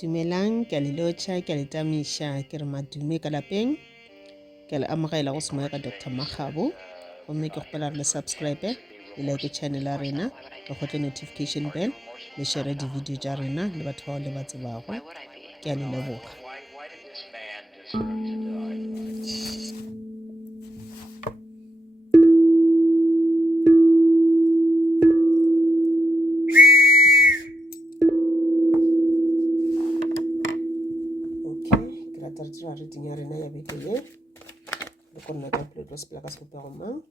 Dumelang, ke a le lotjha, ke a le tamisha, ke re madume ka lapeng. Ke a le amogela go semoya ka Dr. Makgabo. Gomme ke gopela re le subscribe, le like channel ya rena, le gotle notification bell, le share di-video tša rena le batho bao le ba tsebago. Ke a le leboga. Okay, ke rata re dira reading ya rena ya beke ye. Le go nna ka pelo sepela ka sepego mang.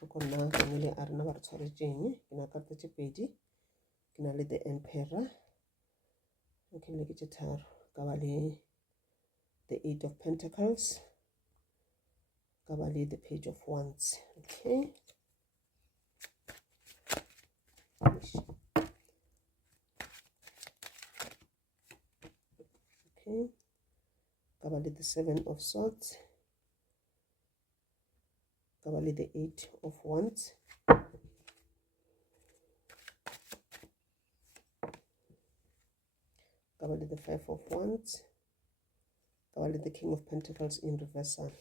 Le go nna family a rena ba re tshwaretseng. Ke na karata tše pedi. Ke na le the Emperor. Okay, le ke tše tharo. Ka ba le the Eight of Pentacles. Ka ba le the Page of Wands. Okay. Okay. Ka ba le the Seven of Swords. Ka ba le the Eight of Wands. Ka ba le the Five of Wands. Ka ba le the King of Pentacles in reversal.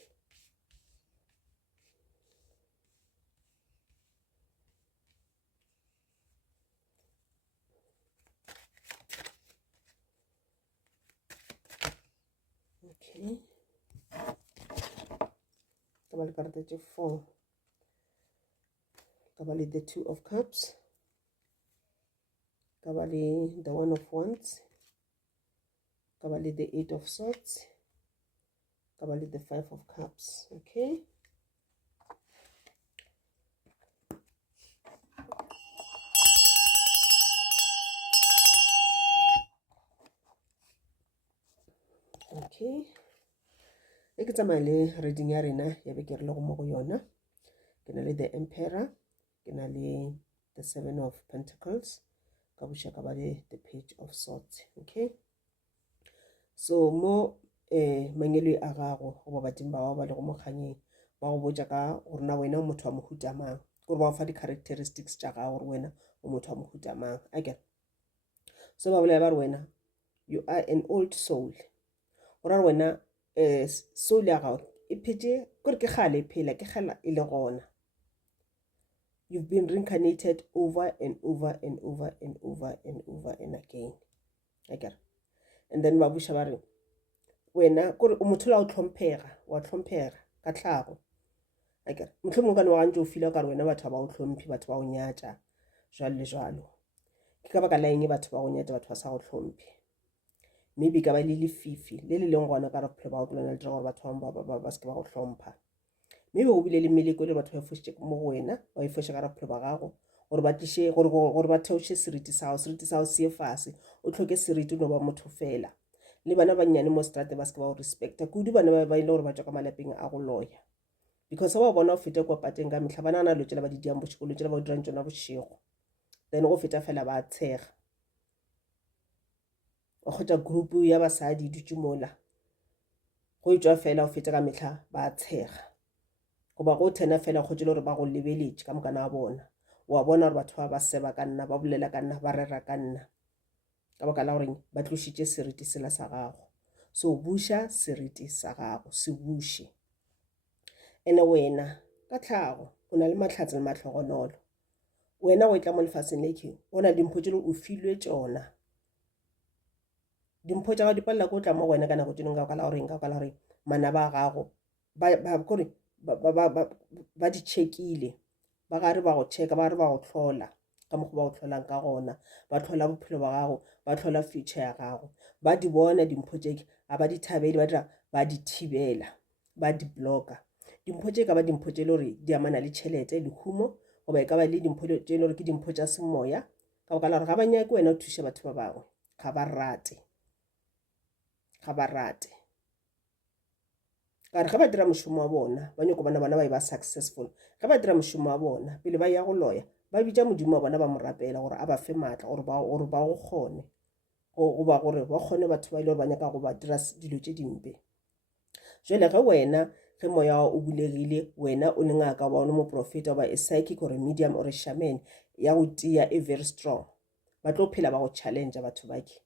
Okay. Ka ba le karata tše 4. Ka ba le the Two of Cups. Ka ba le the One of Wands. Ka ba le the Eight of Swords. Ka ba le the Five of Cups. Okay. Okay. E ke tsamaya le reading ya rena ya be ke re le go mo go yona. Ke na le the Emperor. Ke na le the Seven of Pentacles. Ka buša ka ba le the Page of Swords. Okay. So mo mangelo a gago go ba badimo ba ba le go mokganyeng ba go botša ka gore na wena o motho wa mohuta mang, gore ba go fa di-characteristics tša gago gore wena o motho wa mohuta mang. Okay. So ba bolela ba re wena you are an old soul. Gore wena soul ya gago e phete gore ke kgale e phela, ke kgale e le gona. You've been reincarnated over and over and over and over and over and again. Okay. And then ba buša ba re wena kore o motho la o tlhomphega, wa tlhomphega ka tlhago. Okay. Mohlomong ka ne wa gantse o fila ka re wena batho ba o tlhomphi, batho ba o nyatša jwalo le jwalo. Ke ka baka la eng batho ba go nyatša, batho ba sa go tlhomphi. Maybe ka ba le lefifi le le leng gona ka re bophelo ba go tlona le dira gore batho ba se ke ba go hlompha. Maybe go bile le meleko le batho ba fošitše mo go wena, ba e foša ka re bophelo ba gago gore ba tliše gore ba theoše seriti sa gago se ye fase, o tlhoke seriti no ba motho fela. Le bana ba nnyane mo strate ba se ke ba go respecta kudu bana ba ile gore ba tšwa ka malapeng a go loya, because ba bona o fete kwa pateng ka mehla ba nagana lo tšela ba di diang bošego, lo tšela ba o dirang tšona bošego, then go feta fela ba tshega. O kgotsa group ya basadi dutse mola go itšwa fela o fete ka mehla ba tshega, goba go thena fela go tšele gore ba go lebeletše ka mokana a bona, wa bona gore batho ba seba ka nna, ba bolela ka nna, ba rera ka nna ka baka la gore ba tlošitše seriti sela sa gago. So buša seriti sa gago, se buše. Ene wena ka tlhago o na le mahlatse le mahlogonolo. Wena o tla mo lefaseng leke o na le dimpho tšeo o filwe tšona. Dimpho tša gago di palela ko o tla mo wena ka nako tšeno ka la gore mana ba gago ba di checkile, ba gare ba go checka, ba gare ba go hlola ka mokgwa ba go hlolang ka gona, ba hlola bophelo ba gago, ba hlola future ya gago, ba di bona dimpho tše a ba di thabele, ba dira ba di thibela, ba di blocka. Dimpho tše ka ba dimpho tše le gore di amana le tšhelete le humo, goba e ka ba le dimpho tše le gore ke dimpho tša semoya, ka baka la gore ga ba nyake wena o thuša batho ba bangwe, ga ba rate, ga ba rate. Ka re ga ba dira mošomo wa bona ba nyako bona ba e ba successful, ga ba dira mošomo wa bona pele ba ya go loya ba bitša modimo wa bona ba mo rapela gore a ba fe maatla gore ba go kgone, goba gore ba kgone batho ba ile gore ba nyaka go ba dira dilo tše dimpe. Jwale ge wena ge moya o bulegile, wena o le ngaka wa o le moprofeta ba a psychic or a medium or a shaman ya go tia e very strong, ba tlo phela ba go challenge batho bake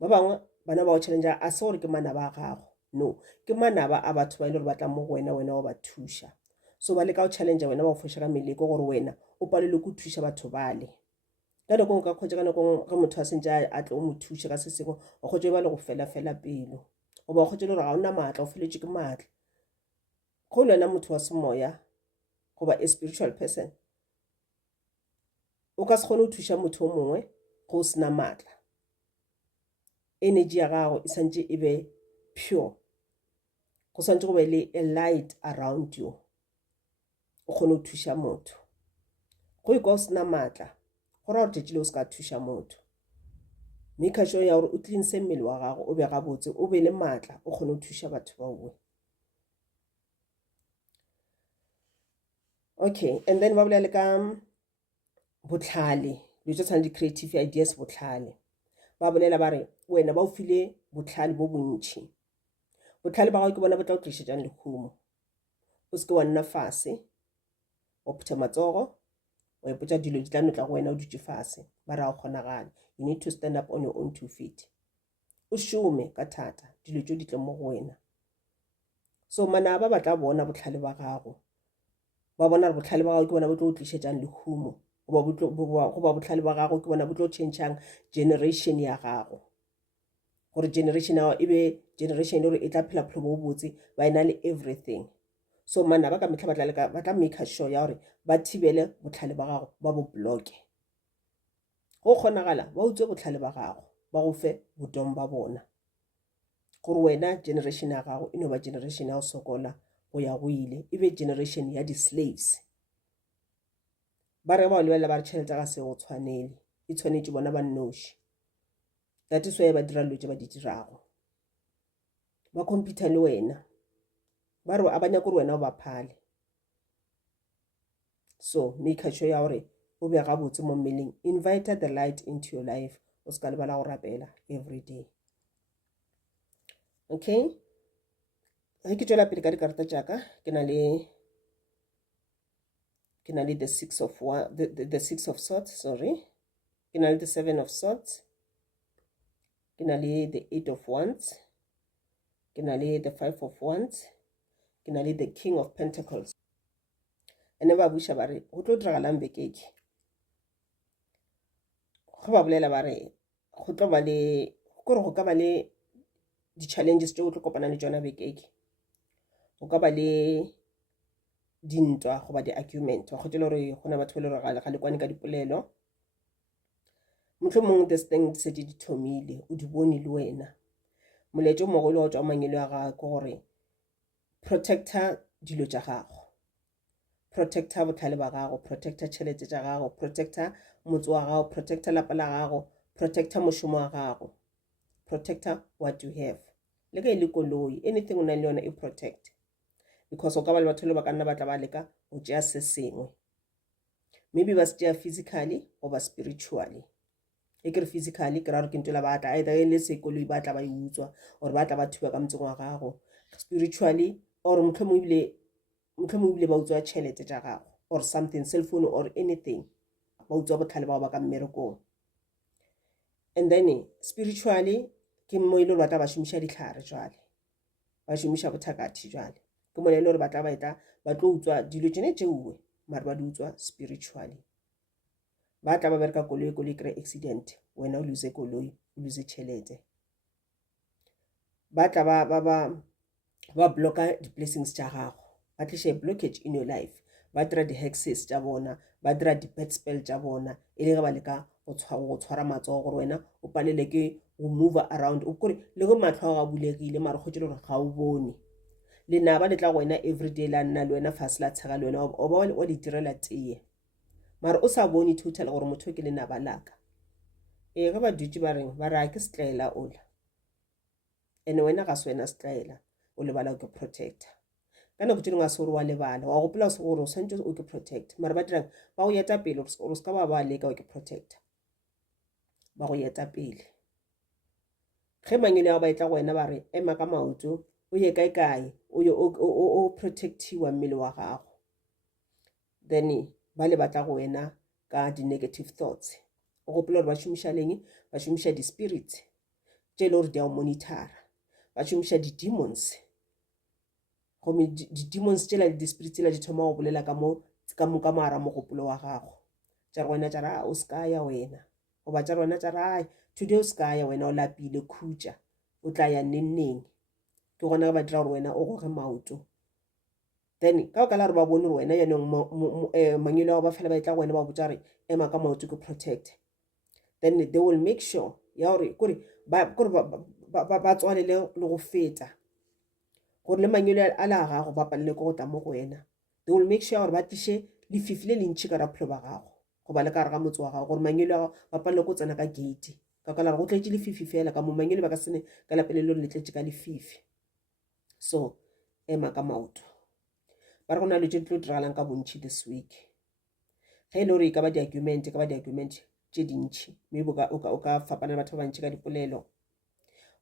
ba bangwe bana ba go challenge a se gore ke manaba a gago no ke manaba a batho ba ile gore ba tla mo go wena o ba thusha so ba le ka go challenge wena ba go fosha ka meleko gore wena o palelwe ke go thusha batho bale ka nako nka khotse ka nako ga motho a sentse a tlo mo thusha ka se sengwe o khotse ba le go fela pelo o ba khotse gore ga ona maatla o feletse ke maatla go lona motho wa semoya go ba a spiritual person o ka se kgone go thusha motho o mongwe go sena maatla energy ya gago e santse e be pure go santse go be le a light around you o kgone go thusha motho go go sena maatla go ra gore o ska thusha motho make sure ya gore o cleanse mmele wa gago o be gabotse o be le maatla o kgone go thusha batho ba bangwe. Okay, and then ba bolela ka botlhale le tsa di creative ideas botlhale ba bolela ba re wena ba o file botlhale bo bontšhi botlhale ba gago ke bona botla o tlišetšang lekhumo o se ke wa nna fase o phutha matsogo o ipotsa dilo di tla notla go wena o dutse fase ba ra go kgonagala you need to stand up on your own 2 feet o šome ka thata dilo tšo di tle mo go wena so manaba ba tla bona botlhale ba gago ba bona re botlhale ba gago ke bona bo tlo o tlišetšang lekhumo go ba botlhale ba gago ke bona bo tlo changeang generation ya gago gore generation ya e be generation gore e tla phela phelo bo botse ba ena le everything so manaba ka metlha ba tla make sure ya gore ba thibele botlhale ba gago ba bo bloke go kgonagala ba utswe botlhale ba gago ba go fe botong ba bona gore wena generation ya gago e no ba generation ya go sokola go ya go ile e be generation ya di-slaves ba re ba lebelela ba re tšhelete ga se go tshwanele e tshwanetse bona ba nnoši that is why ba dira dilo tse ba di dirago ba compete le wena ba re a banya gore wena o ba phale so make sure ya gore o be gabotse mo mmeleng invite the light into your life o se ka lebala go rapela every day. Okay, ge ke tšwela pele ka dikarata tšaka ke na le the six of swords, sorry, ke na le the 7 of swords, ke na le the 8 of wands, ke na le the 5 of wands, ke na le the King of Pentacles. Ene ba buša ba re go tlo diragalang bekeke go ba bolela ba re go tlo ba le gore go ka ba le di-challenges tse o tlo kopana le tsona bekeke go ka ba le dintwa go ba di-argument wa kgotse le gore go na batho ba le gore ga le kwane ka dipolelo mohlomong this thing se di thomile o di bone le wena moletso mogolo wa tswa mangelo a gago gore protector dilo tša gago protector botlhale ba gago protector tšhelete tša gago protector motse wa gago protector lapa la gago protector mošomo wa gago protector what you have le ka ile koloi anything o na le yona e protect because o ka ba le batho le ba ka nna ba tla ba leka o tšea se sengwe maybe ba se tšea physically or ba spiritually e kere physically ke ra gore ke ntwe la batla either e le se koloi ba tla ba e utswa or ba tla ba thuba ka motseng wa gago spiritually or mohlomong ebile ba utswa tšhelete tša gago or something cell phone or anything ba utswa botlhale ba go ba ka mmerekong and then spiritually ke mo ile gore ba tla ba šomiša ditlhare jwale ba šomiša bothakati jwale ke mo ile gore ba tla ba etla ba tlo utswa dilo tsene tšeuwe mare ba di utswa spiritually ba tla ba bereka koloi kry accident wena o lose koloi o lose tšhelete ba tla ba blocka di-blessings tša gago ba tliša blockage in your life ba dira di-hexes tša bona ba dira di-bad spell tša bona e le ge ba leka go tshwara matsogo gore wena o palele ke go move around o kore le go matlho a ga bulegile mare go tšele gore ga o bone lenaba le tla go wena everyday la nna le wena fase la tshega le wena o ba o le direla teye mare o sa bone total gore motho ke lenaba laka ge ba dutse ba reng ba re ke setlaela ola ene wena ga se wena setlaela o lebala ke protector ka nako tšeno ga se gore wa lebala wa gopola gore o swantse o ke protect mare ba dirang ba go yeta pele gore se ka ba leka o ke protector ba go yeta pele ge mangele ya ba etla go wena ba re ema ka maoto o ye kae o protectiwa mmele wa gago then ba le batla go wena ka di-negative thoughts o gopola gore ba šomiša leng, ba šomiša di-spirit tše le gore di a o monitara, ba šomiša di-demons gomme di-demons tšela le di-spirit tsela di thoma go bolela ka moara mogopolo wa gago tša re wena tša ra o ska ya wena goba tša rona tša ra today o ska ya wena o lapile khutša o tla ya nneng ke gona ge ba dira gore wena o goge maoto. Then ka ka la re ba bone gore wena yanong mangelo a ba fela ba tla go wena ba botsa re ema ka maoto ke protect, then they will make sure ya gore kore ba tswalele le go feta gore le mangelo a la gago ba palele go tla mo go wena. They will make sure gore ba tliše lefifi le lentši ka raphelo ba gago go ba le ka re ga motse wa gago gore mangelo a gago ba palele go tsena ka gate ka la re go tletše lefifi fela ka mo mangelo ba ka sene ka lapele le gore le tletše ka lefifi. So ema ka maoto ba re go na le tše di tlo diragalang ka bontši this week ge e le gore e ka ba di-argument tše dintšhi maybe o ka fapana le batho ba bantši ka dipolelo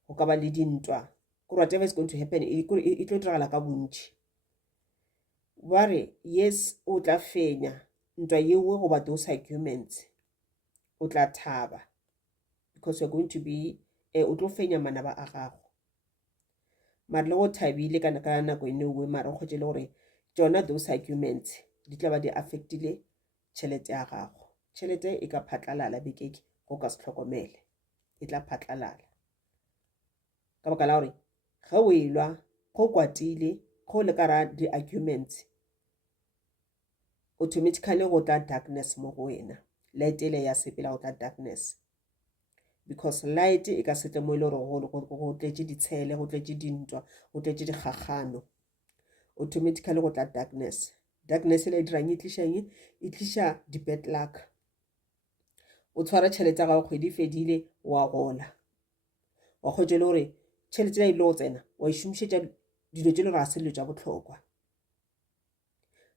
go ka ba le dintwa kore whatever is going to happen e tlo diragala ka bontši. Ba re yes o tla fenya ntwa yewe goba those arguments o tla thaba because you're going to be o tlo fenya manaba a gago mare le go thabile ka nako e nngwe mare o kgotse le gore tsona those arguments di tla ba di affectile tšhelete ya gago. Tšhelete e ka phatlalala bekeke go ka se tlhokomele e tla phatlalala ka baka la gore ge o elwa go kwatile go le ka ra di-arguments automatically go tla darkness mo go wena, light ele ya sepela go tla darkness because light e ka setle mo ile gore go tletše ditshele go tletše dintwa go tletše dikgagano automatically go tla darkness. Darkness ele e dirang e tliša di-bad luck. O tshwara tšhelete ya gago kgwedi fedile wa gola wa kgotse le gore tšhelete ya ile go tsena wa e šomišetša dilo tše le gore ga se dilo tša bohlokwa.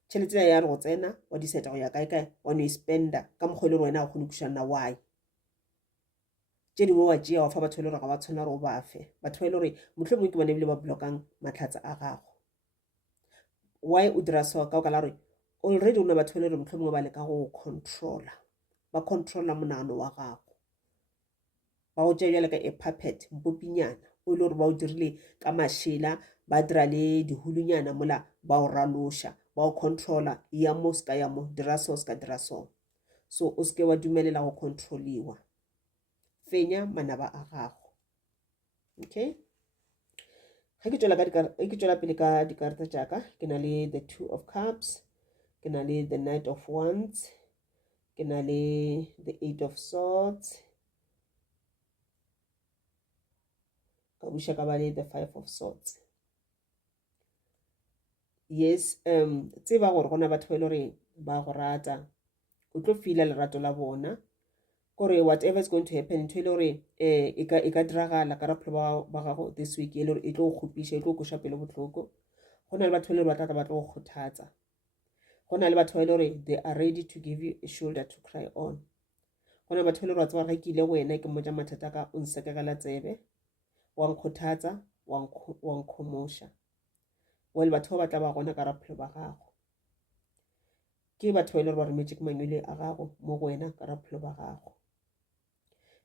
Tšhelete ya re go tsena wa di seta go ya kae wa no e spenda ka mokgwa le gore wena ga kgone kušana why tše dingwe wa tšea wa fa batho le gore ga ba tshwana gore o ba fe batho ba ile gore motlho mongwe ke bone ebile ba blockang mahlatse a gago. Why o dira so ka la gore already o na batho le gore motlho mongwe ba leka go controla ba controla monagano wa gago ba go tšea bjale ka a puppet mpopinyana o ile gore ba o dirile ka mašela ba dira le dihulunyana mola ba o raloša ba o controla ya mo ska ya mo dira so ska dira so o seke wa dumelela go controliwa fenya manaba a gago. Okay, ge ke tšwela pele ka dikarata tšaka ke na le the 2 of cups, ke na le the Knight of Wands, ke na le the 8 of swords, ka buša ka ba le the 5 of swords. Yes, tseba gore gona batho ba ile gore ba go rata o tlo fila lerato la bona kore whatever is going to happen ntho ile gore e ka diragala ka raphelo ba gago this week ile gore e tlo go khupiša e tlo go koša pele botlhoko. Go na le batho le ba tla ba tlo go kgothatsa, go na le batho ba ile gore they are ready to give you a shoulder to cry on. Go na le batho le ba tseba ga ke ile go wena ke mmotša mathata ka o nsekegela tsebe wa nkgothatsa wa nkgomosha. Well batho ba tla ba gona ka raphelo ba gago ke batho ba ile gore ba remetse ke mangwele a gago mo go wena ka raphelo ba gago.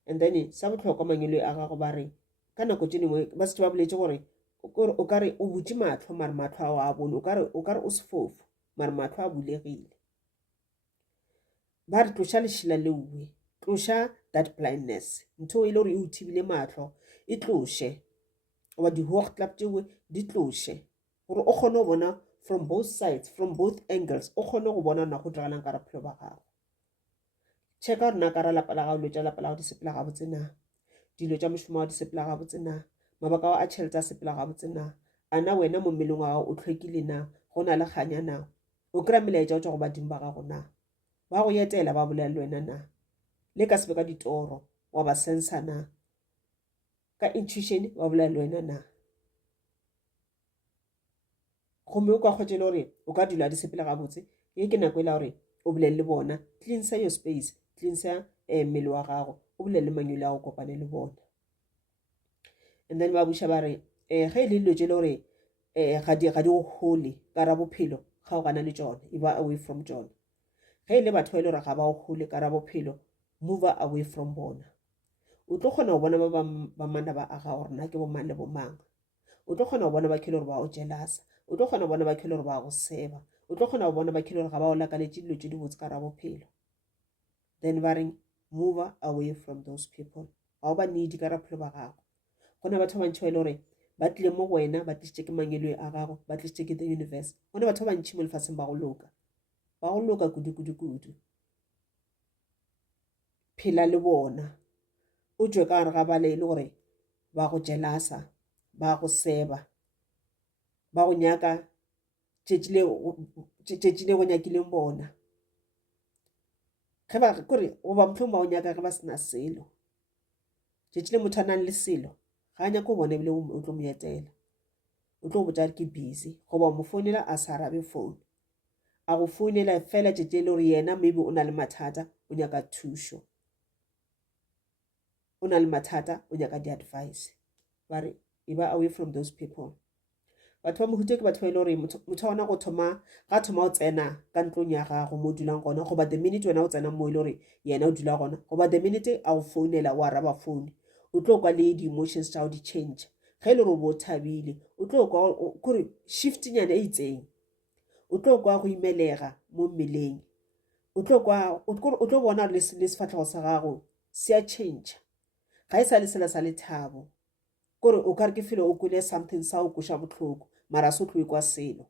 And then sa botlhokwa mangwele a gago ba re ka nako tše dingwe ba se ba boletse gore o ka re o butše matlho mare matlho a bone o ka re o sefofu mare matlho a bulegile. Ba re tloša lešila leuwe, tloša that blindness ntho ile gore e o thibile matlho e tloše goba di-hoogklap tšewe di tloše gore o kgone go bona from both sides, from both angles o kgone go bona na go diragalang ka raphelo ba gago. Checka gore na ka ra lapa la gago dilo tša lapa la gago di sepela gabotse na, dilo tša mošomo wa di sepela gabotse na, mabaka a tšhelete a sepela gabotse na, a na wena mo mmeleng wa gago o hlwekile na, go na le kganya na, o kry-a melaetša o tša go badimo ba gago na, ba go yetela ba bolela le wena na, le ka sebe ka ditoro wa ba sensa na, ka intuition ba bolela le wena na. Gomme o ka kgotse le gore o ka dula di sepela gabotse ye ke nako e la gore o bolele le bona, cleansa your space, cleansa mmele wa gago o bolele le mangwele a go kopane le bona. And then ba buša ba re ge e le dilo tše le gore ga di go gole ka ra bophelo ga o gana le tšone e ba away from tšone. Ge e le batho ba ile gore ga ba o gole ka ra bophelo move away from bona. O tlo kgona go bona ba manna ba aga gore nna ke bo mang le bo mang. O tlo kgona go bona ba khile gore ba o jealous. O tlo kgona go bona ba khile gore ba go seba. O tlo kgona go bona ba khile gore ga ba o lakaletse dilo tse di botse ka ra bophelo. Then ba reng move away from those people. Ga o ba need ka ra bophelo ba gago. Go na batho ba bantši ba ile gore ba tlile mo go wena ba tlisitse ke mangelo a gago ba tlisitse ke the universe. Go na batho ba bantši mo lefatsheng ba go loka kudu. Phela le bona o tswe ka gare ga bale ile gore ba go jealous-a ba go seba ba go nyaka tšetši le go nyakileng bona ge ba kore o ba mohlomong ba go nyaka ge ba sena selo tšetši le motho a nang le selo ga a nyaka go bona ebile o tlo mo etela o tlo go botša ke busy goba mo founela a sa arabe phone a go founela fela tšetši le gore yena maybe o na le mathata o nyaka thušo o na le mathata o nyaka di-advice ba re e ba away from those people. Batho ba mohuta ke batho ba ile gore motho ona go thoma ga thoma o tsena ka ntlong ya gago mo dulang gona goba the minute wena o tsena mo ile gore yena o dula gona goba the minute a o founela o araba phone o tlo kwa le di-emotions tša o di change ge ile gore o bo thabile o tlo kwa kore shift nyane e itseng o tlo kwa go imelega mo mmeleng o tlo bona le sefatlhego sa gago se a change ga e sa le sela sa lethabo kore o ka re ke felo o kwele something sa o koša botlhoko mara se o tlo kwa selo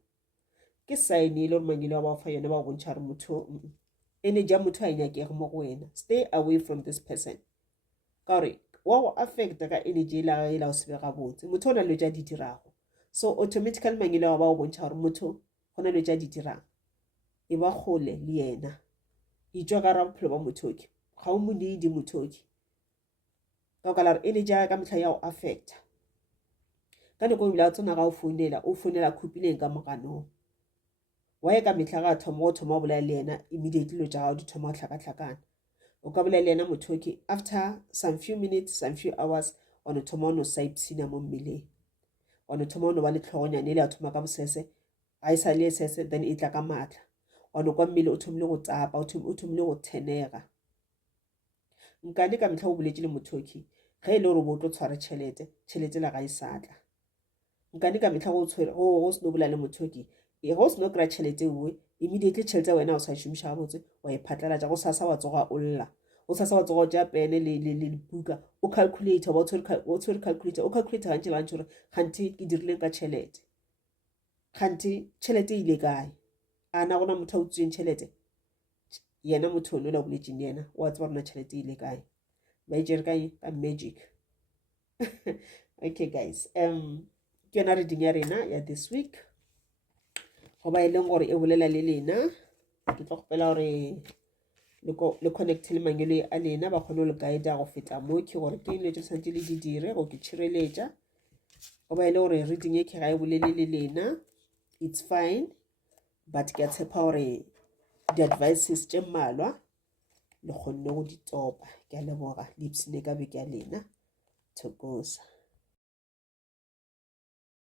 ke sign ile gore mangelo a ba o fa yone ba go bontšha gore motho energy ya motho a e nyakege mo go wena. Stay away from this person ka gore wa go affecta ka energy e la o sebega botse motho o na le tša di dirago so automatically mangelo a ba o bontšha gore motho go na le tša di dirang e ba kgole le yena e tšwa ka ra bophelo ba mothoki ga o mo needi mothoki ka ka la re energy ka mehla ya o affecta ka nako ebile a tsona ga o founela khupileng ka moganong wa e ka mehla ga thoma go thoma bolela le yena immediately lo tša gago di thoma go hlakahlakana o ka bolela le yena mothoki after some few minutes some few hours o no thoma o no saipsina mo mmeleng o no thoma o no ba le tlhogonyane ile a thoma ka bosese ga e sa le sese then e tla ka maatla o no kwa mmele o thomile go tsapa o thomile go thenega nkane ka mehla o boletše le mothoki ge e le gore bo tlo tshwara tšhelete la ga e satla nkane ka mehla go seno bola le mothoki ge o seno kry-a tšhelete ewe immediately tšhelete ya wena o sa šomiša gabotse wa e phatlalatša go sasa wa tsoga o lla o sasa wa tsoga o tšea pene le buka o calculator o tshwere calculator o calculator gantši le gantši gore kgante ke dirileng ka tšhelete kgante tšhelete e ile kae a na gona motho a utsweng tšhelete yena motho o la boletšeng le yena o a tseba rona tšhelete e ile kae ba e tšere ka magic okay guys ke yona reading ya rena ya this week goba e leng gore e bolela le lena ke tlo kgopela gore le connect le mangelo a lena ba kgone go le guide go feta mo ke gore ke ile tse santse le di dire go ke tšhireletša goba e le gore reading e ke ga e bolele le lena it's fine but ke a tshepa gore di-advices tše mmalwa le kgonne go di topa ke a leboga le ipsine ka beke ya lena thokoza